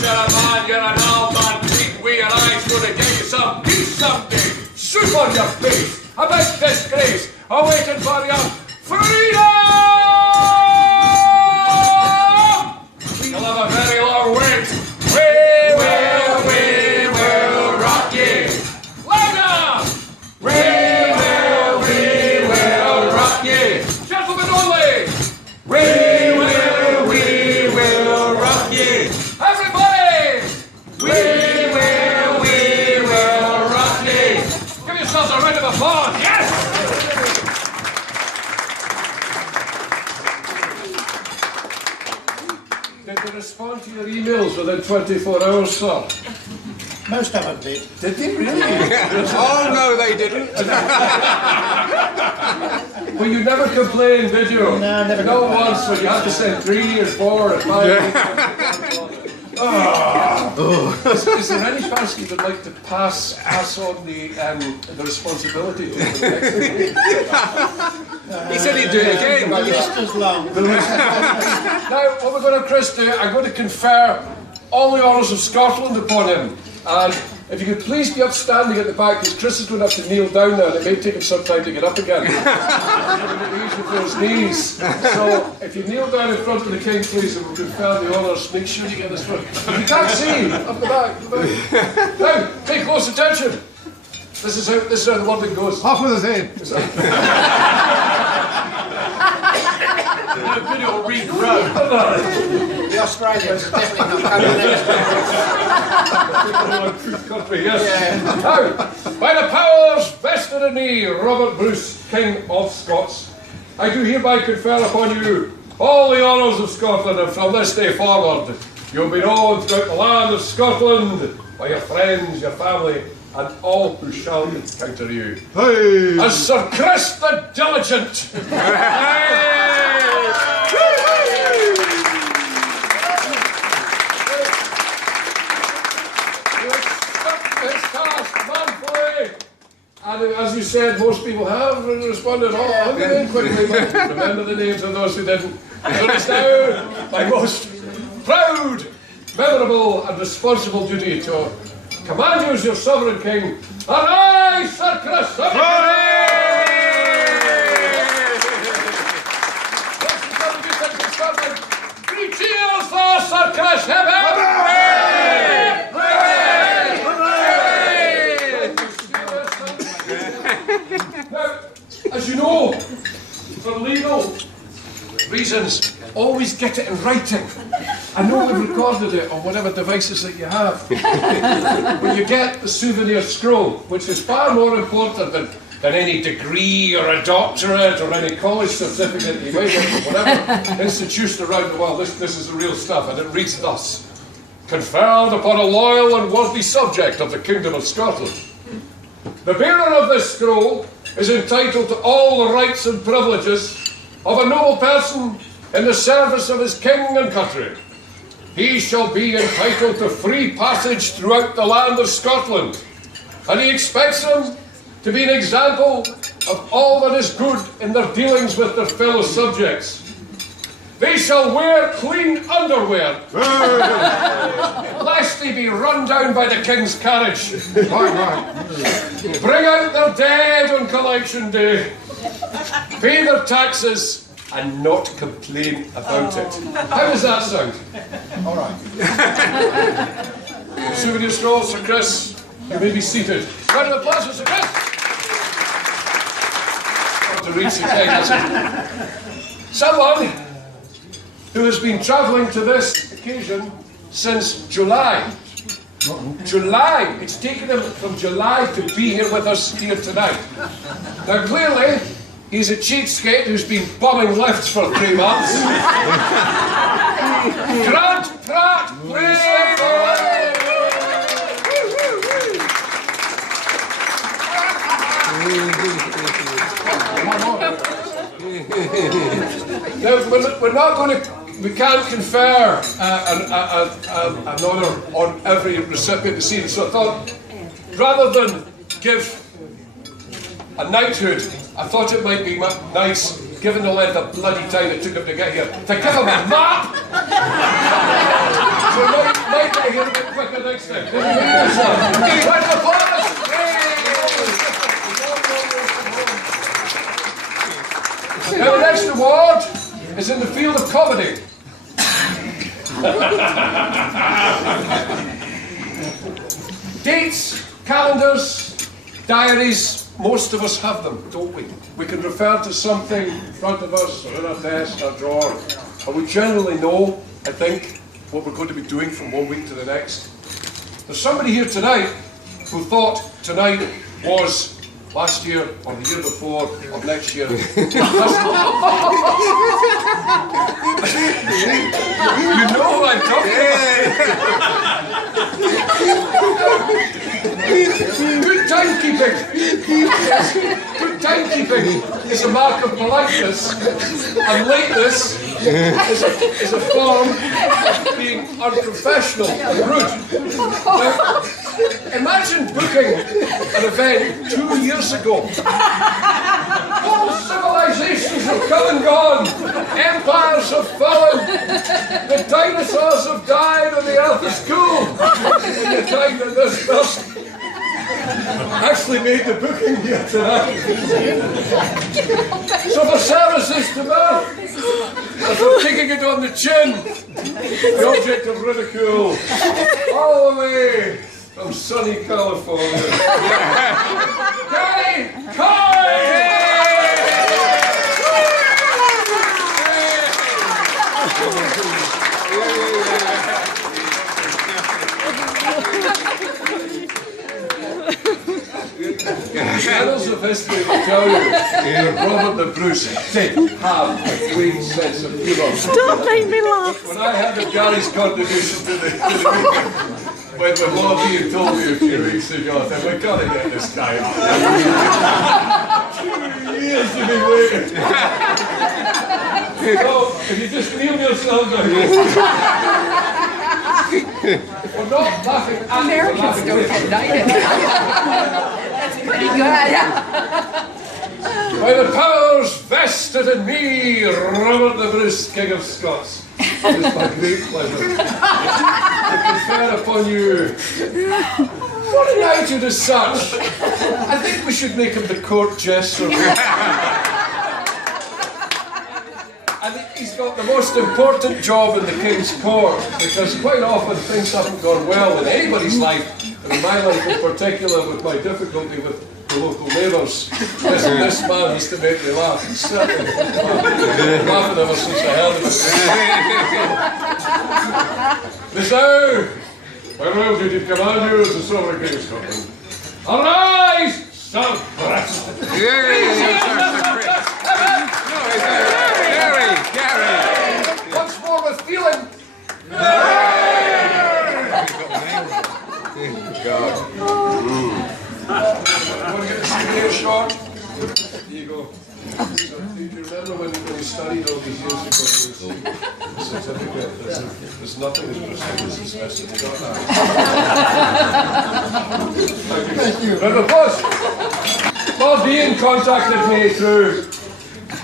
you're a man, you're an old man, treat we and I's gonna get you some peace someday. Soup on your face, a big disgrace, a waiting for your freedom! You'll have a very long wait. We will rock you. Louder! We will rock you. Gentlemen only. We will rock you. Everybody! We will rock you. Give yourselves a round of applause. Yes! Did they respond to your emails within 24 hours, sir? Most of them did. Did they really? Oh, no, they didn't. Well, you never complained, did you? No, never Not complained. once when you had to send 3 or 4 or 5. Is there any chance you would like to pass on the responsibility to the next week? He said he'd do it again. The list is long. Now, what we're going to, Chris, do, I'm going to confer all the honours of Scotland upon him. And if you could please be upstanding at the back, because Chris is going to have to kneel down now, and it may take him some time to get up again. Easier for his knees. So, if you kneel down in front of the King, please, and we'll confer the honours, make sure you get this front. You can't see, up the back, Now, pay close attention. This is how the wording goes. Off with his head. The video will regrow. The Australians are definitely not coming next. Country, yes. Now, by the powers vested in me, Robert Bruce, King of Scots, I do hereby confer upon you all the honours of Scotland, and from this day forward, you'll be known throughout the land of Scotland by your friends, your family, and all who shall encounter you. Hey! As Sir Chris the Diligent. And as you said, most people have responded. Oh, I'll get in quickly, but remember the names of those who didn't. So it's now my most proud, memorable, and responsible duty to command you as your sovereign king, and I, Sir Chris, Three cheers for Sir Chris! Hip, Now, as you know, for legal reasons, always get it in writing. I know we've recorded it on whatever devices that you have. But you get the souvenir scroll, which is far more important than any degree or a doctorate or any college certificate you might get from whatever institution around the world. This is the real stuff, and it reads thus. Conferred upon a loyal and worthy subject of the Kingdom of Scotland. The bearer of this scroll is entitled to all the rights and privileges of a noble person in the service of his king and country. He shall be entitled to free passage throughout the land of Scotland, and he expects them to be an example of all that is good in their dealings with their fellow subjects. They shall wear clean underwear, lest they be run down by the king's carriage. Bring out their dead on collection day, pay their taxes, and not complain about it. How does that sound? All right. Souvenir scroll, Sir Chris. You may be seated. Round of applause for Sir Chris. To reach the king, someone who has been travelling to this occasion since July. July! It's taken him from July to be here with us here tonight. Now clearly, he's a cheapskate who's been bombing lifts for 3 months. Grant Pratt, please! Now, we're not going to, we can't confer an honour on every recipient this evening, so I thought, rather than give a knighthood, I thought it might be nice, given the length of bloody time it took him to get here, to give him a map! So might get here a bit quicker next time. Round of applause! Now the next award is in the field of comedy. Dates, calendars, diaries, most of us have them, don't we? We can refer to something in front of us, or in our desk, our drawer, and we generally know, I think, what we're going to be doing from one week to the next. There's somebody here tonight who thought tonight was last year, or the year before, or next year. You know who I'm talking about. Good timekeeping. Yes, good timekeeping is a mark of politeness, and lateness is a form of being unprofessional and rude. Now, imagine booking an event 2 years ago. Whole civilizations have come and gone. Empires have fallen. The dinosaurs have died and the earth is cool. In the time that this person actually made the booking here tonight. So for services to man, as I'm taking it on the chin, the object of ridicule, all the way from sunny California. Gary Coy! Annals of history will tell you that Robert the Bruce did have a great sense of humour. Don't make me laugh. When I heard of Gary's contribution to the meeting, when Lord Ian told me a few weeks ago, I said, we've got to get this guy out. 2 years to be waiting. So, if you just kneel yourself down, we're not laughing at Americans don't get knighted. That's pretty good. By the powers vested in me, Robert the Bruce, King of Scots, it is my great pleasure to confer upon you what a knighthood as such. I think we should make him the court jester. And he's got the most important job in the King's Court, because quite often things haven't gone well in anybody's life, and in my life in particular with my difficulty with the local neighbours. This man has to make me laugh. He's certainly been laughing ever since I heard of it. This now, my royal duty to command you as the sovereign King of Scotland. Arise, Sir Brett! Gary! Once more with feeling. God. Want to get the souvenir shot? Here you go. So, do you remember when we studied all these years ago, the certificate, there's nothing as prestigious as this. Have you got that? Thank you. Round of applause. Lord Ian contacted me through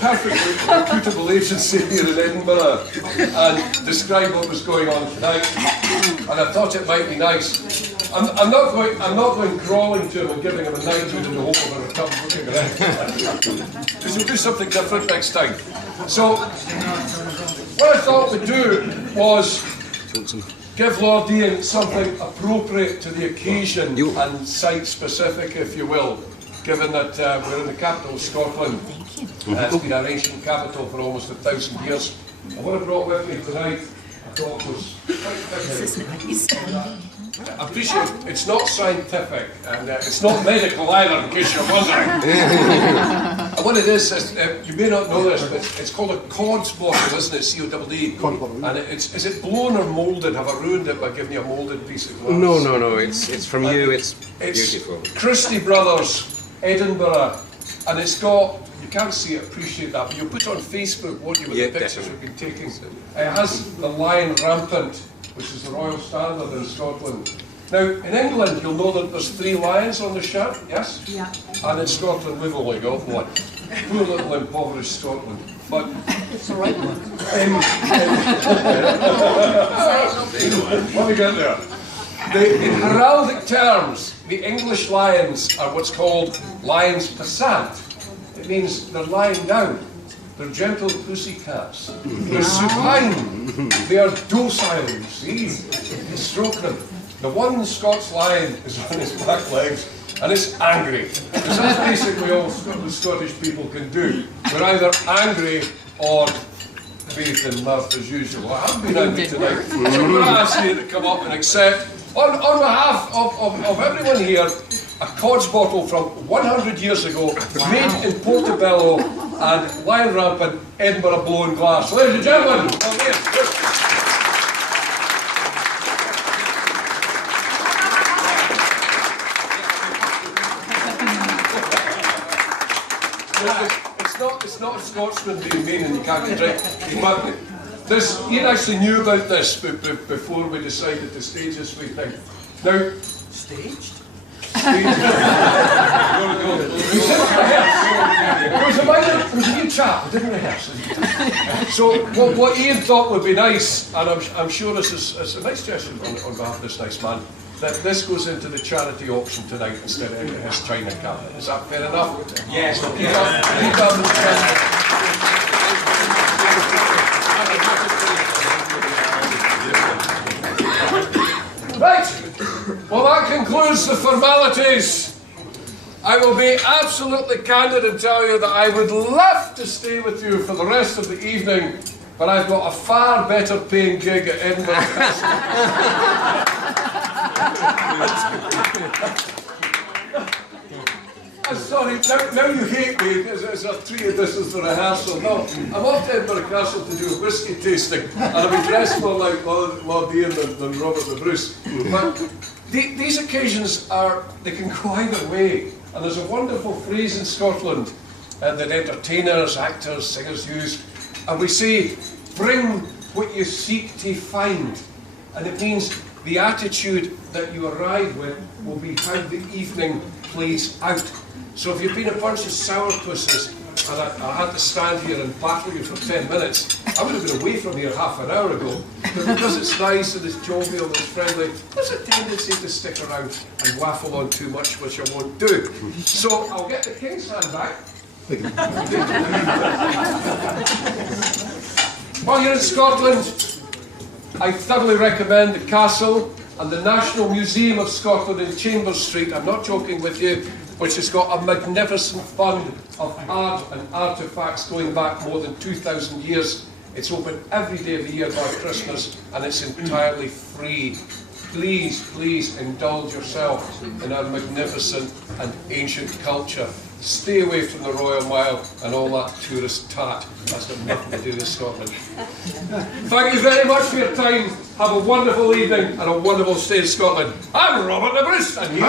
perfectly reputable agency here in Edinburgh and described what was going on tonight, and I thought it might be nice. I'm not going crawling to him and giving him a knighthood in the hope of a return booking around, because we'll do something different next time. So what I thought we'd do was give Lord Ian something appropriate to the occasion and site-specific, if you will, given that we're in the capital of Scotland. It's been our ancient capital for almost 1,000 years. And what I brought with me tonight, I thought was I appreciate it's not scientific and it's not medical either, in case you're wondering. And what it is you may not know this, but it's called a Cod's bottle, isn't it? C-O-D-D. And is it blown or moulded? Have I ruined it by giving you a moulded piece of glass? No. It's from you. It's beautiful. Christie Brothers, Edinburgh, and it's got. You can't see it, appreciate that, but you'll put it on Facebook, won't you, with the pictures we've been taking. It has the lion rampant, which is the royal standard in Scotland. Now, in England, you'll know that there's 3 lions on the shirt, yes? Yeah. And in Scotland, we've only got 1. poor little impoverished Scotland. But It's the right one. let me get there. In heraldic terms, the English lions are what's called lions passant. It means they're lying down. They're gentle pussycats. They're supine. They are docile, you see. You stroke them. The one Scots lion is on his back legs and it's angry. Because that's basically all the Scottish people can do. They're either angry or bathed in mirth as usual. I haven't been angry tonight. So I'm going to ask you to come up and accept, on behalf of everyone here, a Cod's bottle from 100 years ago, made in Portobello and Lion Rampant, Edinburgh blown glass. Ladies and gentlemen, come here. It's not a Scotsman being mean and you can't get drink. But this, Ian actually knew about this before we decided to stage this wee thing. Now, staged? Staged. It was a new chap, I didn't rehearse. So what Ian thought would be nice, and I'm sure this is a nice gesture on behalf of this nice man, that this goes into the charity auction tonight instead of his China cabinet. Is that fair enough? Yes. Right. Well, that concludes the formalities. I will be absolutely candid and tell you that I would love to stay with you for the rest of the evening, but I've got a far better paying gig at Edinburgh Castle. I'm sorry, now you hate me because I've treated this as the rehearsal. No, I'm off to Edinburgh Castle to do a whisky tasting and I'll be dressed more like Lord Ian than Robert the Bruce. But these occasions they can go either way. And there's a wonderful phrase in Scotland that entertainers, actors, singers use. And we say, bring what you seek to find. And it means the attitude that you arrive with will be how the evening plays out. So if you've been a bunch of sourpusses and I had to stand here and battle you for 10 minutes, I would have been away from here half an hour ago. But because it's nice and it's jovial and it's friendly, there's a tendency to stick around and waffle on too much, which I won't do. So I'll get the King's hand back. While you're in Scotland, I thoroughly recommend the Castle and the National Museum of Scotland in Chambers Street, I'm not joking with you, which has got a magnificent fund of art and artefacts going back more than 2,000 years. It's open every day of the year by Christmas and it's entirely free. Please, please indulge yourself in our magnificent and ancient culture. Stay away from the Royal Mile and all that tourist tat. That's got nothing to do with Scotland. Thank you very much for your time. Have a wonderful evening and a wonderful stay in Scotland. I'm Robert the Bruce and you.